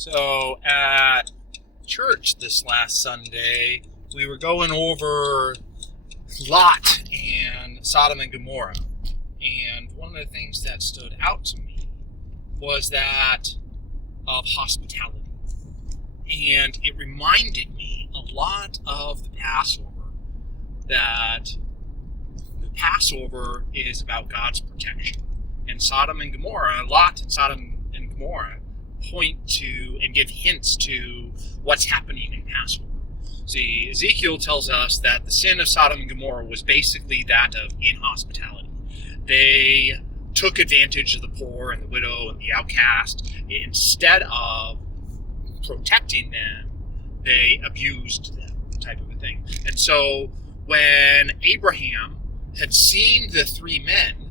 So at church this last Sunday, we were going over Lot and Sodom and Gomorrah. And one of the things that stood out to me was that of hospitality. And it reminded me a lot of the Passover, that the Passover is about God's protection. And Sodom and Gomorrah, Lot and Sodom and Gomorrah, point to and give hints to what's happening in Passover. See, Ezekiel tells us that the sin of Sodom and Gomorrah was basically that of inhospitality. They took advantage of the poor and the widow and the outcast. Instead of protecting them, they abused them, type of a thing. And so when Abraham had seen the three men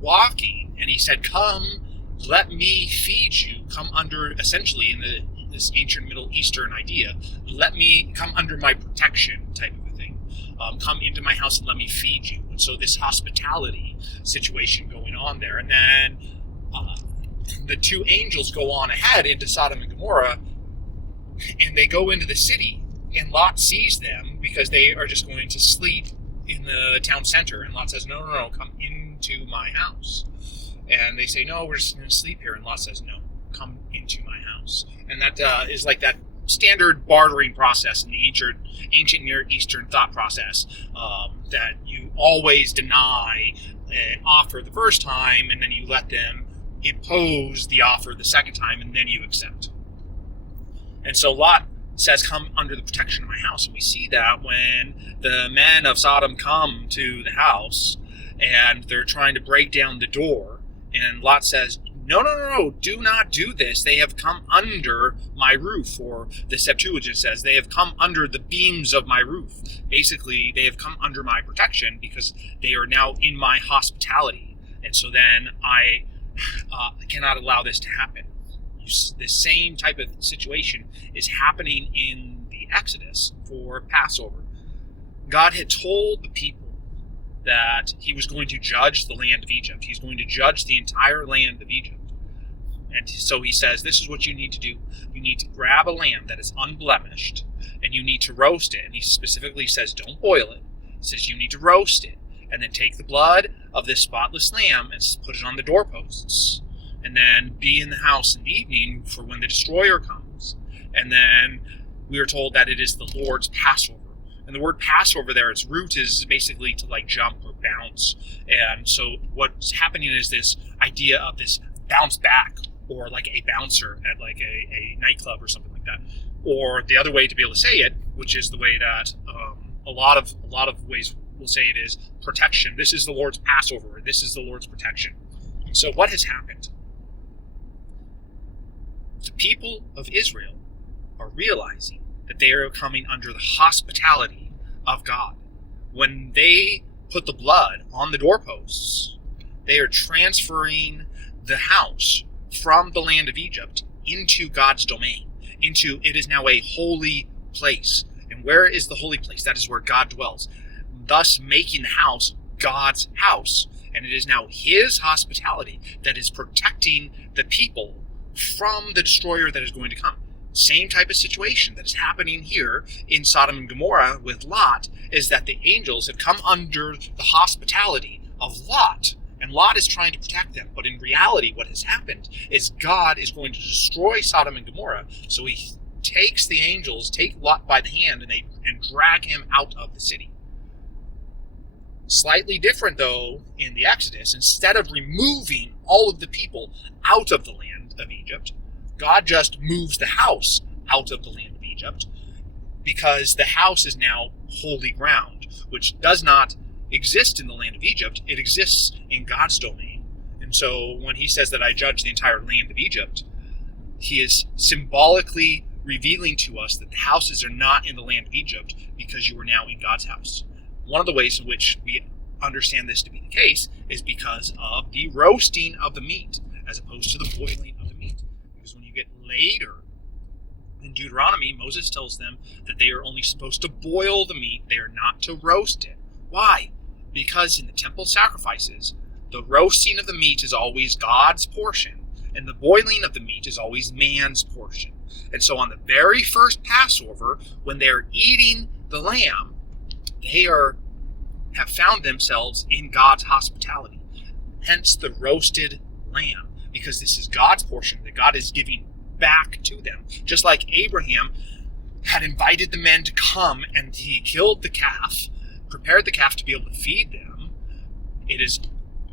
walking, and he said, "Come, let me feed you," come under, essentially in this ancient Middle Eastern idea, let me come under my protection, type of a thing. Come into my house and let me feed you. And so this hospitality situation going on there. And then the two angels go on ahead into Sodom and Gomorrah, and they go into the city, and Lot sees them because they are just going to sleep in the town center. And Lot says, no, come into my house. And they say, "No, we're just going to sleep here." And Lot says, "No, come into my house." And that is like that standard bartering process in the ancient Near Eastern thought process, that you always deny an offer the first time, and then you let them impose the offer the second time, and then you accept. And so Lot says, "Come under the protection of my house." And we see that when the men of Sodom come to the house, and they're trying to break down the door, and Lot says, No, do not do this. They have come under my roof. Or the Septuagint says, they have come under the beams of my roof. Basically, they have come under my protection because they are now in my hospitality. And so then I cannot allow this to happen. The same type of situation is happening in the Exodus for Passover. God had told the people that he was going to judge the land of Egypt. He's going to judge the entire land of Egypt. And so he says, this is what you need to do. You need to grab a lamb that is unblemished, and you need to roast it. And he specifically says, don't boil it. He says, you need to roast it. And then take the blood of this spotless lamb and put it on the doorposts. And then be in the house in the evening for when the destroyer comes. And then we are told that it is the Lord's Passover. And the word Passover there, its root is basically to like jump or bounce. And so what's happening is this idea of this bounce back, or like a bouncer at like a nightclub or something like that. Or the other way to be able to say it, which is the way that a lot of ways will say it, is protection. This is the Lord's Passover. This is the Lord's protection. And so what has happened? The people of Israel are realizing that they are coming under the hospitality of God. When they put the blood on the doorposts, they are transferring the house from the land of Egypt into God's domain. It is now a holy place. And where is the holy place? That is where God dwells. Thus making the house God's house. And it is now his hospitality that is protecting the people from the destroyer that is going to come. Same type of situation that is happening here in Sodom and Gomorrah with Lot, is that the angels have come under the hospitality of Lot, and Lot is trying to protect them. But in reality, what has happened is God is going to destroy Sodom and Gomorrah. So he takes the angels, take Lot by the hand, and drag him out of the city. Slightly different, though, in the Exodus. Instead of removing all of the people out of the land of Egypt, God just moves the house out of the land of Egypt, because the house is now holy ground, which does not exist in the land of Egypt. It exists in God's domain. And so when he says that I judge the entire land of Egypt, he is symbolically revealing to us that the houses are not in the land of Egypt, because you are now in God's house. One of the ways in which we understand this to be the case is because of the roasting of the meat, as opposed to the boiling of the meat. Because when you get later in Deuteronomy, Moses tells them that they are only supposed to boil the meat. They are not to roast it. Why? Because in the temple sacrifices, the roasting of the meat is always God's portion, And the boiling of the meat is always man's portion. And so on the very first Passover, when they're eating the lamb, they have found themselves in God's hospitality. Hence the roasted lamb, because this is God's portion that God is giving back to them. Just like Abraham had invited the men to come and he killed the calf, prepared the calf to be able to feed them, it is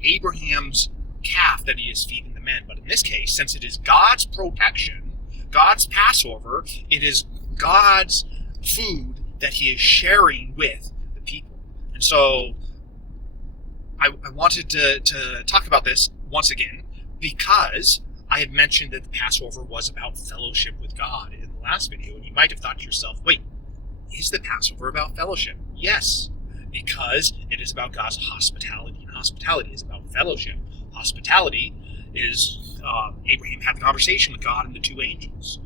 Abraham's calf that he is feeding the men. But in this case, since it is God's protection, God's Passover, it is God's food that he is sharing with the people. And so I wanted to talk about this once again because I had mentioned that the Passover was about fellowship with God in the last video. And you might have thought to yourself, wait, is the Passover about fellowship? Yes, because it is about God's hospitality. And hospitality is about fellowship. Hospitality is Abraham had the conversation with God and the two angels.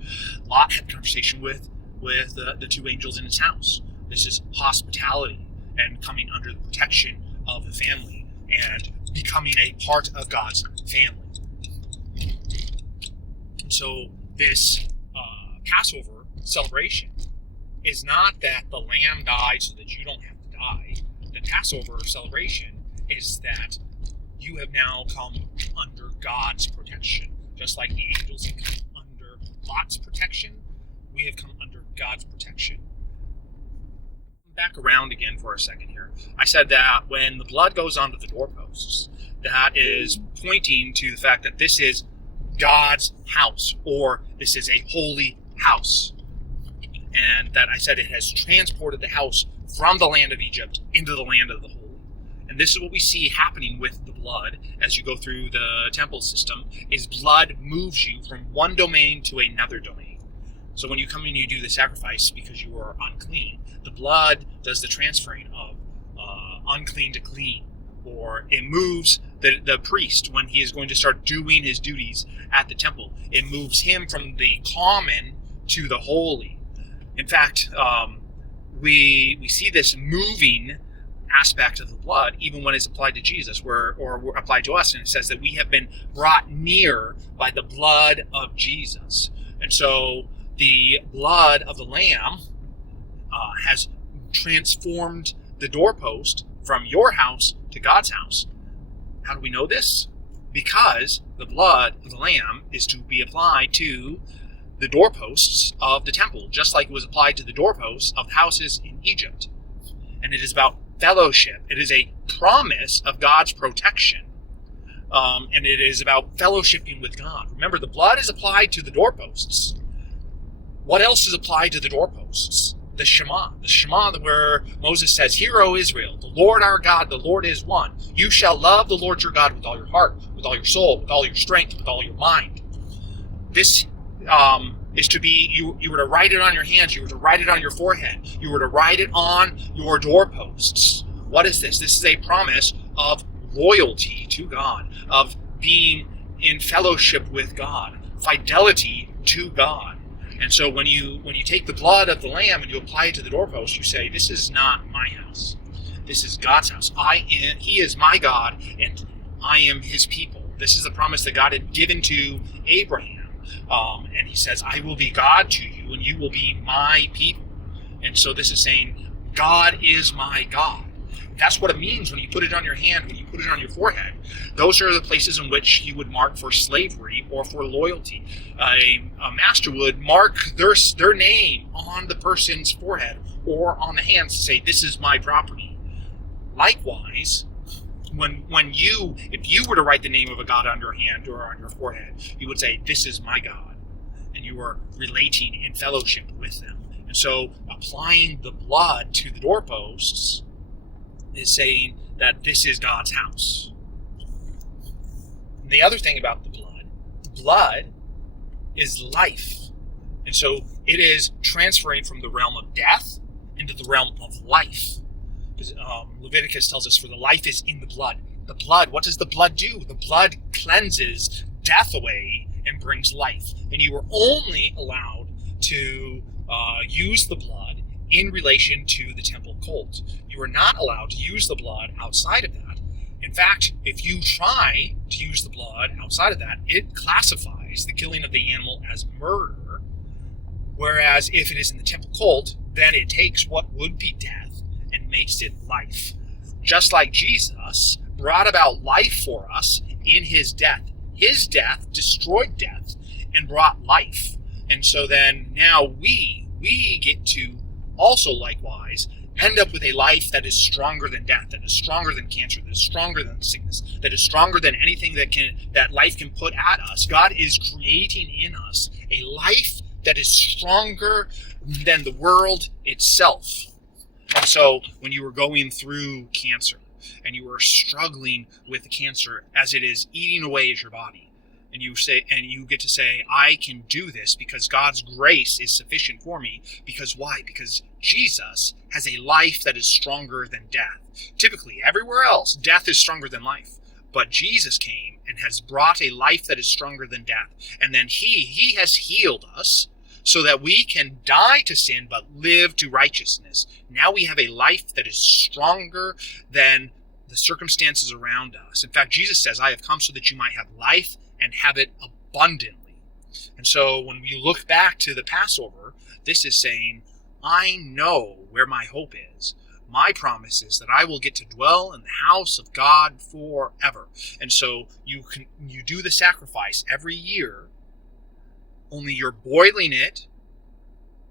Lot had the conversation with the two angels in his house. This is hospitality and coming under the protection of the family and becoming a part of God's family. And so this Passover celebration is not that the lamb died so that you don't have to die. The Passover celebration is that you have now come under God's protection. Just like the angels have come under Lot's protection, we have come under God's protection. Back around again for a second here. I said that when the blood goes onto the doorposts, that is pointing to the fact that this is God's house, or this is a holy house. And that I said it has transported the house from the land of Egypt into the land of the holy. And this is what we see happening with the blood as you go through the temple system, is blood moves you from one domain to another domain. So when you come and you do the sacrifice because you are unclean, the blood does the transferring of unclean to clean, or it moves the priest when he is going to start doing his duties at the temple. It moves him from the common to the holy. In fact, we see this moving aspect of the blood even when it's applied to Jesus or applied to us, and it says that we have been brought near by the blood of Jesus. And so the blood of the lamb has transformed the doorpost from your house to God's house. How do we know this? Because the blood of the lamb is to be applied to the doorposts of the temple, just like it was applied to the doorposts of houses in Egypt. And it is about fellowship. It is a promise of God's protection. And it is about fellowshipping with God. Remember, the blood is applied to the doorposts. What else is applied to the doorposts? The Shema. The Shema where Moses says, "Hear, O Israel, the Lord our God, the Lord is one. You shall love the Lord your God with all your heart, with all your soul, with all your strength, with all your mind." This is to be, you were to write it on your hands, you were to write it on your forehead, you were to write it on your doorposts. What is this? This is a promise of loyalty to God, of being in fellowship with God, fidelity to God. And so when you take the blood of the lamb and you apply it to the doorpost, you say, this is not my house. This is God's house. He is my God, and I am his people. This is the promise that God had given to Abraham. And he says, I will be God to you, and you will be my people. And so this is saying, God is my God. That's what it means when you put it on your hand, when you put it on your forehead. Those are the places in which you would mark for slavery or for loyalty. A master would mark their name on the person's forehead or on the hands to say, this is my property. Likewise, if you were to write the name of a God on your hand or on your forehead, you would say, this is my God. And you are relating in fellowship with them. And so applying the blood to the doorposts is saying that this is God's house. And the other thing about the blood is life. And so it is transferring from the realm of death into the realm of life. Leviticus tells us, for the life is in the blood. The blood, what does the blood do? The blood cleanses death away and brings life. And you are only allowed to use the blood in relation to the temple cult. You are not allowed to use the blood outside of that. In fact, if you try to use the blood outside of that, it classifies the killing of the animal as murder. Whereas if it is in the temple cult, then it takes what would be death and makes it life. Just like Jesus brought about life for us in his death. His death destroyed death and brought life. And so then now we get to also likewise end up with a life that is stronger than death, that is stronger than cancer, that is stronger than sickness, that is stronger than anything that life can put at us. God is creating in us a life that is stronger than the world itself. And so when you were going through cancer and you were struggling with the cancer as it is eating away at your body, and you get to say, I can do this because God's grace is sufficient for me. Because why? Because Jesus has a life that is stronger than death. Typically, everywhere else, death is stronger than life. But Jesus came and has brought a life that is stronger than death. And then he has healed us so that we can die to sin but live to righteousness. Now we have a life that is stronger than the circumstances around us. In fact, Jesus says, I have come so that you might have life and have it abundantly. And so when we look back to the Passover, this is saying, I know where my hope is. My promise is that I will get to dwell in the house of God forever. And so you do the sacrifice every year, only you're boiling it,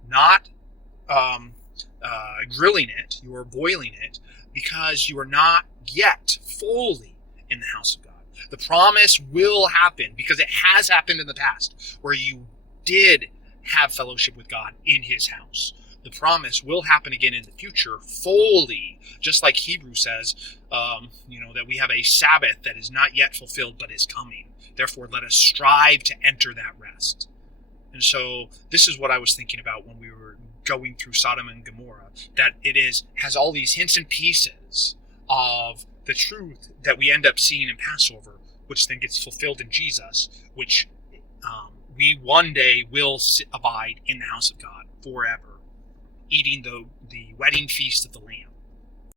not grilling it. You are boiling it because you are not yet fully in the house of God. The promise will happen because it has happened in the past where you did have fellowship with God in his house. The promise will happen again in the future fully, just like Hebrews says, that we have a Sabbath that is not yet fulfilled but is coming. Therefore, let us strive to enter that rest. And so this is what I was thinking about when we were going through Sodom and Gomorrah, that has all these hints and pieces of the truth that we end up seeing in Passover, which then gets fulfilled in Jesus, which we one day will abide in the house of God forever, eating the wedding feast of the Lamb.